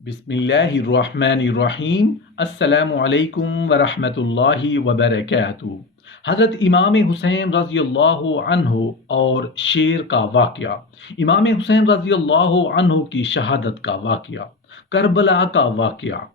बिस्मिल्लाहिर्रहमानिर्रहीम। अस्सलामु अलैकुम वरहमतुल्लाहि वबरकातुहू। हज़रत इमाम हुसैन रज़ी अल्लाह अन्हु और शेर का वाक़या। इमाम हुसैन रज़ी अल्लाह अन्हु की शहादत का वाक़या, करबला का वाक़या।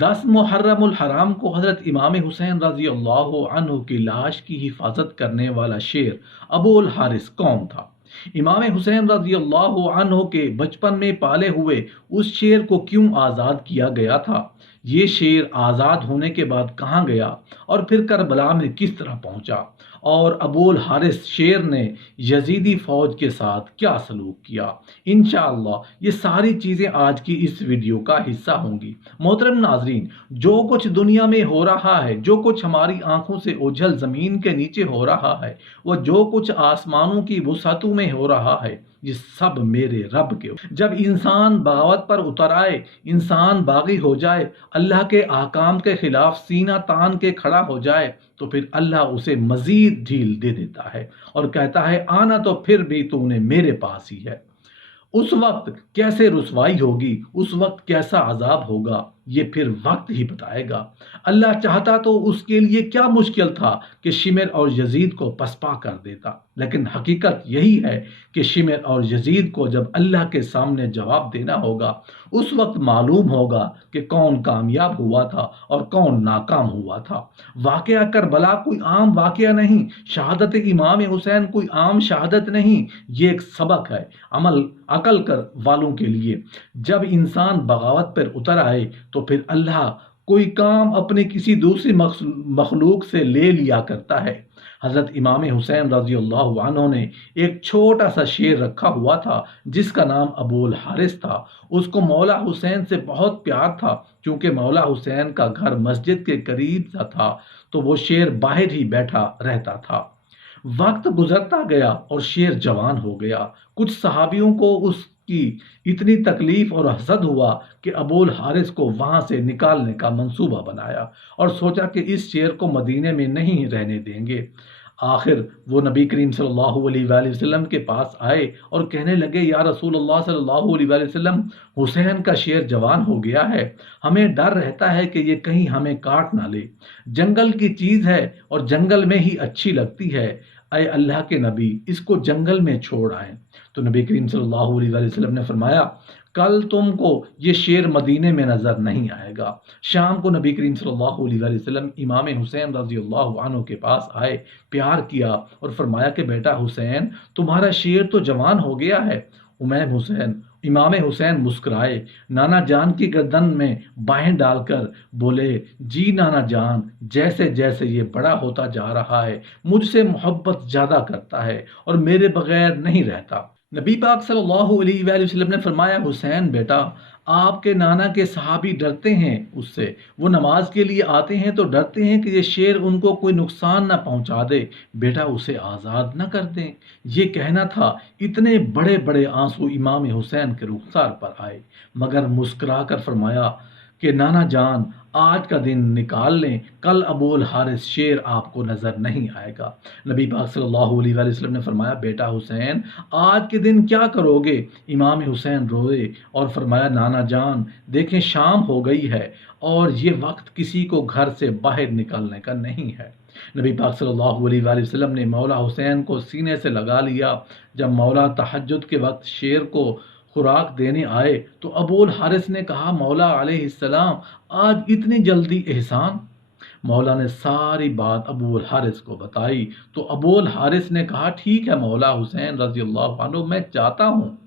10 मुहर्रमुल हराम को हज़रत इमाम हुसैन रज़ी अल्लाह अन्हु की लाश की हिफाजत करने वाला शेर अबुल हारिस कौन था? इमाम हुसैन रज़ी अल्लाह अन्हु के बचपन में पाले हुए उस शेर को क्यों आज़ाद किया गया था? ये शेर आज़ाद होने के बाद कहाँ गया और फिर करबला में किस तरह पहुंचा? और अबुल हारिस शेर ने यजीदी फ़ौज के साथ क्या सलूक किया? इंशाअल्लाह ये सारी चीज़ें आज की इस वीडियो का हिस्सा होंगी। मोहतरम नाजरीन, जो कुछ दुनिया में हो रहा है, जो कुछ हमारी आंखों से ओझल ज़मीन के नीचे हो रहा है, वह जो कुछ आसमानों की वसअतों में हो रहा है, ये सब मेरे रब के। जब इंसान बगावत पर उतर आए, इंसान बागी हो जाए, अल्लाह के ahकाम के खिलाफ सीना तान के खड़ा हो जाए, तो फिर अल्लाह उसे मजीद ढील दे देता है और कहता है आना तो फिर भी तूने मेरे पास ही है। उस वक्त कैसे रुसवाई होगी, उस वक्त कैसा अजाब होगा, ये फिर वक्त ही बताएगा। अल्लाह चाहता तो उसके लिए क्या मुश्किल था कि शिमर और यजीद को पसपा कर देता, लेकिन हकीकत यही है कि शिमर और यजीद को जब अल्लाह के सामने जवाब देना होगा, उस वक्त मालूम होगा कि कौन कामयाब हुआ था और कौन नाकाम हुआ था। वाकया करबला कोई आम वाकया नहीं, शहादत इमाम हुसैन कोई आम शहादत नहीं, ये एक सबक है अमल अकल कर वालों के लिए। जब इंसान बगावत पर उतर आए, तो फिर अल्लाह कोई काम अपने किसी दूसरी मखलूक से ले लिया करता है। हज़रत इमाम हुसैन रज़ी अल्लाह अन्हु ने एक छोटा सा शेर रखा हुआ था जिसका नाम अबुल हारिस था। उसको मौला हुसैन से बहुत प्यार था, क्योंकि मौला हुसैन का घर मस्जिद के करीब सा था, तो वो शेर बाहर ही बैठा रहता था। वक्त गुजरता गया और शेर जवान हो गया। कुछ सहाबियों को उसकी इतनी तकलीफ और हसद हुआ कि अबुल हारिस को वहां से निकालने का मंसूबा बनाया और सोचा कि इस शेर को मदीने में नहीं रहने देंगे। आखिर वो नबी करीम सल्लल्लाहु अलैहि वसल्लम के पास आए और कहने लगे, या रसूल अल्लाह सल्लल्लाहु अलैहि वसल्लम, हुसैन का शेर जवान हो गया है, हमें डर रहता है कि ये कहीं हमें काट ना ले। जंगल की चीज़ है और जंगल में ही अच्छी लगती है। अय अल्लाह के नबी, इसको जंगल में छोड़ आए। तो नबी करीम सल्लल्लाहु अलैहि वसल्लम ने फरमाया, कल तुमको ये शेर मदीने में नजर नहीं आएगा। शाम को नबी करीम सल्लल्लाहु अलैहि वसल्लम इमाम हुसैन रज़ी अल्लाह अन्हु के पास आए, प्यार किया और फरमाया कि बेटा हुसैन, तुम्हारा शेर तो जवान हो गया है। इमाम हुसैन मुस्कुराए, नाना जान की गर्दन में बाहें डालकर बोले, जी नाना जान, जैसे जैसे ये बड़ा होता जा रहा है, मुझसे मोहब्बत ज़्यादा करता है और मेरे बगैर नहीं रहता। नबी पाक सल्लल्लाहु अलैहि वसल्लम ने फरमाया, हुसैन बेटा, आपके नाना के सहाबी डरते हैं उससे, वो नमाज के लिए आते हैं तो डरते हैं कि ये शेर उनको कोई नुकसान ना पहुंचा दे, बेटा उसे आज़ाद ना कर दें। ये कहना था। इतने बड़े बड़े आंसू इमाम हुसैन के रुखसार पर आए, मगर मुस्कुरा कर फरमाया कि नाना जान, आज का दिन निकाल लें, कल अबुल हारिस शेर आपको नजर नहीं आएगा। नबी पाक सल्लल्लाहु अलैहि वसल्लम ने फरमाया, बेटा हुसैन, आज के दिन क्या करोगे? इमाम हुसैन रोए और फरमाया, नाना जान, देखें शाम हो गई है और ये वक्त किसी को घर से बाहर निकलने का नहीं है। नबी पाक सल्लल्लाहु अलैहि वसल्लम ने मौला हुसैन को सीने से लगा लिया। जब मौला तहज्जुद के वक्त शेर को खुराक देने आए, तो अबुल हारिस ने कहा, मौला अलैहिस्सलाम, आज इतनी जल्दी एहसान? मौला ने सारी बात अबुल हारिस को बताई। तो अबुल हारिस ने कहा, ठीक है मौला हुसैन रज़ी अल्लाह अन्हु, मैं चाहता हूँ,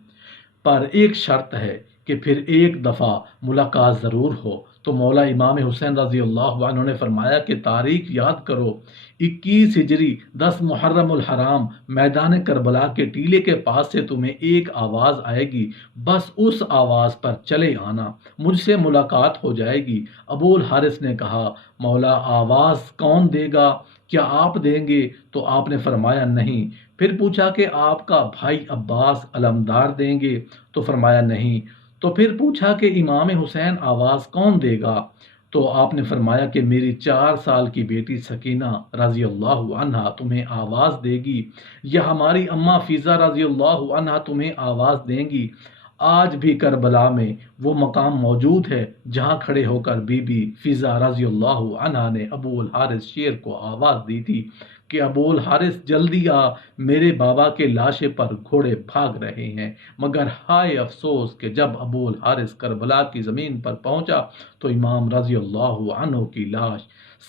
पर एक शर्त है कि फिर एक दफ़ा मुलाकात ज़रूर हो। तो मौला इमाम हुसैन रज़ी अल्लाह अन्हु ने फरमाया कि तारीख याद करो, 21 हिजरी 10 मुहर्रमुल हराम, मैदान करबला के टीले के पास से तुम्हें एक आवाज़ आएगी, बस उस आवाज़ पर चले आना, मुझसे मुलाकात हो जाएगी। अबुल हारिस ने कहा, मौला आवाज़ कौन देगा, क्या आप देंगे? तो आपने फरमाया नहीं। फिर पूछा कि आपका भाई अब्बास अलमदार देंगे? तो फरमाया नहीं। तो फिर पूछा कि इमाम हुसैन आवाज़ कौन देगा? तो आपने फरमाया कि मेरी 4 साल की बेटी सकीना रज़ी अल्लाह अन्हा तुम्हें आवाज़ देगी, या हमारी अम्मा फ़िज़ा रज़ी अल्लाह अन्हा तुम्हें आवाज़ देंगी। آج بھی کربلا میں وہ مقام موجود ہے جہاں کھڑے ہو کر بی بی فضا رضی اللہ عنہا نے ابو الحارث شیر کو آواز دی تھی کہ ابو الحارث جلدی آ، میرے بابا کے لاشے پر گھوڑے بھاگ رہے ہیں۔ مگر ہائے افسوس کہ جب ابو الحارث کربلا کی زمین پر پہنچا تو امام رضی اللہ عنہ کی لاش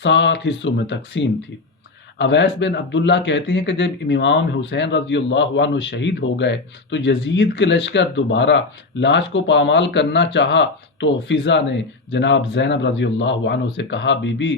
7 حصوں میں تقسیم تھی۔ اویس بن عبداللہ کہتے ہیں کہ جب امام حسین رضی اللہ عنہ شہید ہو گئے تو یزید کے لشکر دوبارہ لاش کو پامال کرنا چاہا تو فضا نے جناب زینب رضی اللہ عنہ سے کہا، بی بی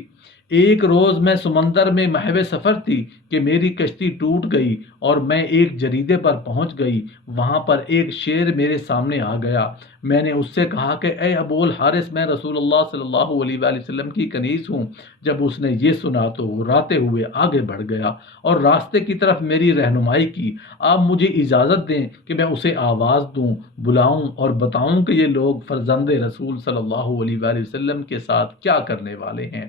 ایک روز میں سمندر میں محو سفر تھی کہ میری کشتی ٹوٹ گئی اور میں ایک جریدے پر پہنچ گئی۔ وہاں پر ایک شیر میرے سامنے آ گیا۔ میں نے اس سے کہا کہ اے ابو الحارث، میں رسول اللہ صلی اللہ علیہ وآلہ وسلم کی کنیز ہوں۔ جب اس نے یہ سنا تو وہ راتے ہوئے آگے بڑھ گیا اور راستے کی طرف میری رہنمائی کی۔ آپ مجھے اجازت دیں کہ میں اسے آواز دوں، بلاؤں اور بتاؤں کہ یہ لوگ فرزند رسول صلی اللہ علیہ وآلہ وسلم کے ساتھ کیا کرنے والے ہیں۔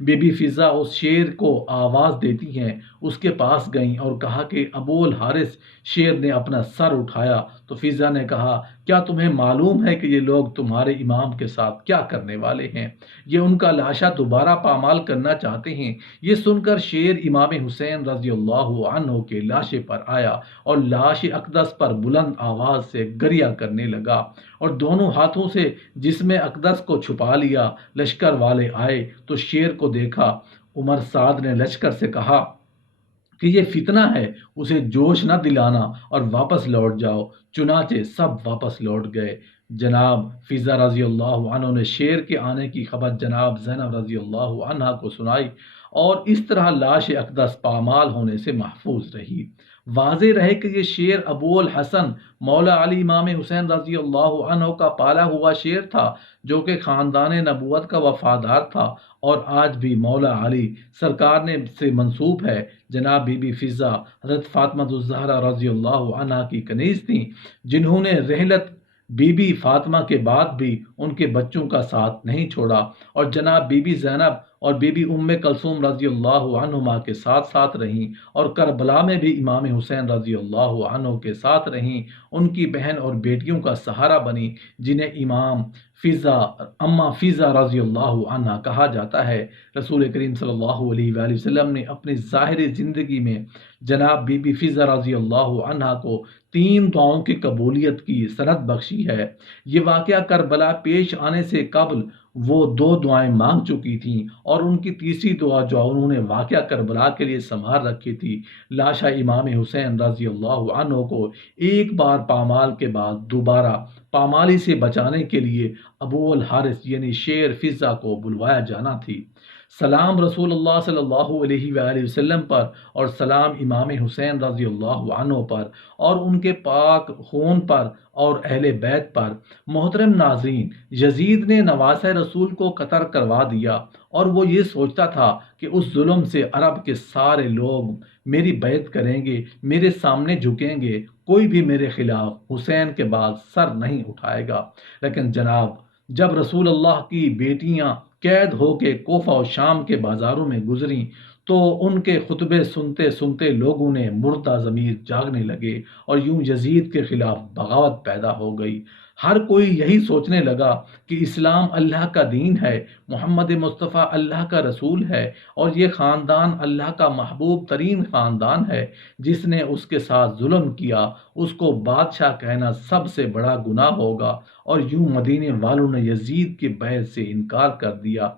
بی بی فضا اس شیر کو آواز دیتی ہیں، اس کے پاس گئیں اور کہا کہ ابو الحارث۔ شیر نے اپنا سر اٹھایا تو فضا نے کہا، کیا تمہیں معلوم ہے کہ یہ لوگ تمہارے امام کے ساتھ کیا کرنے والے ہیں؟ یہ ان کا لاشا دوبارہ پامال کرنا چاہتے ہیں۔ یہ سن کر شیر امام حسین رضی اللہ عنہ کے لاشے پر آیا اور لاش اقدس پر بلند آواز سے گریہ کرنے لگا اور دونوں ہاتھوں سے جسم اقدس کو چھپا لیا۔ لشکر والے آئے تو شیر کو دیکھا۔ عمر سعد نے لشکر سے کہا کہ یہ فتنہ ہے، اسے جوش نہ دلانا اور واپس لوٹ جاؤ۔ چنانچہ سب واپس لوٹ گئے۔ جناب فضا رضی اللہ عنہ نے شیر کے آنے کی خبر جناب زینب رضی اللہ عنہا کو سنائی اور اس طرح لاش اقدس پامال ہونے سے محفوظ رہی۔ واضح رہے کہ یہ شیر ابو الحسن مولا علی امام حسین رضی اللہ عنہ کا پالا ہوا شیر تھا، جو کہ خاندان نبوت کا وفادار تھا اور آج بھی مولا علی سرکار نے سے منسوب ہے۔ جناب بی بی فضا حضرت فاطمہ الزہرا رضی اللہ عنہا کی کنیز تھیں، جنہوں نے رحلت بی بی فاطمہ کے بعد بھی ان کے بچوں کا ساتھ نہیں چھوڑا اور جناب بی بی زینب اور بی بی ام کلثوم رضی اللہ عنہما کے ساتھ ساتھ رہیں اور کربلا میں بھی امام حسین رضی اللہ عنہ کے ساتھ رہیں۔ ان کی بہن اور بیٹیوں کا سہارا بنی، جنہیں امام فضا اما فضا رضی اللہ عنہ کہا جاتا ہے۔ رسول کریم صلی اللہ علیہ وآلہ وسلم نے اپنی ظاہری زندگی میں جناب بی بی فضا رضی اللہ عنہ کو 3 دعاؤں کی قبولیت کی سند بخشی ہے۔ یہ واقعہ کربلا پیش آنے سے قبل وہ 2 دعائیں مانگ چکی تھیں اور ان کی تیسری دعا جو انہوں نے واقعہ کربلا کے لیے سنبھال رکھی تھی، لاشا امام حسین رضی اللہ عنہ کو ایک بار پامال کے بعد دوبارہ پامالی سے بچانے کے لیے ابو الحارث یعنی شیر فضا کو بلوایا جانا تھی۔ سلام رسول اللہ صلی اللہ علیہ وآلہ وسلم پر اور سلام امام حسین رضی اللہ عنہ پر اور ان کے پاک خون پر اور اہل بیت پر۔ محترم ناظرین، یزید نے نواسہ رسول کو قتل کروا دیا اور وہ یہ سوچتا تھا کہ اس ظلم سے عرب کے سارے لوگ میری بیعت کریں گے، میرے سامنے جھکیں گے، کوئی بھی میرے خلاف حسین کے بعد سر نہیں اٹھائے گا۔ لیکن جناب جب رسول اللہ کی بیٹیاں قید ہو کے کوفہ و شام کے بازاروں میں گزریں تو ان کے خطبے سنتے سنتے لوگوں نے مردہ ضمیر جاگنے لگے اور یوں یزید کے خلاف بغاوت پیدا ہو گئی۔ ہر کوئی یہی سوچنے لگا کہ اسلام اللہ کا دین ہے، محمد مصطفیٰ اللہ کا رسول ہے اور یہ خاندان اللہ کا محبوب ترین خاندان ہے۔ جس نے اس کے ساتھ ظلم کیا اس کو بادشاہ کہنا سب سے بڑا گناہ ہوگا اور یوں مدینے والوں نے یزید کی بیعت سے انکار کر دیا۔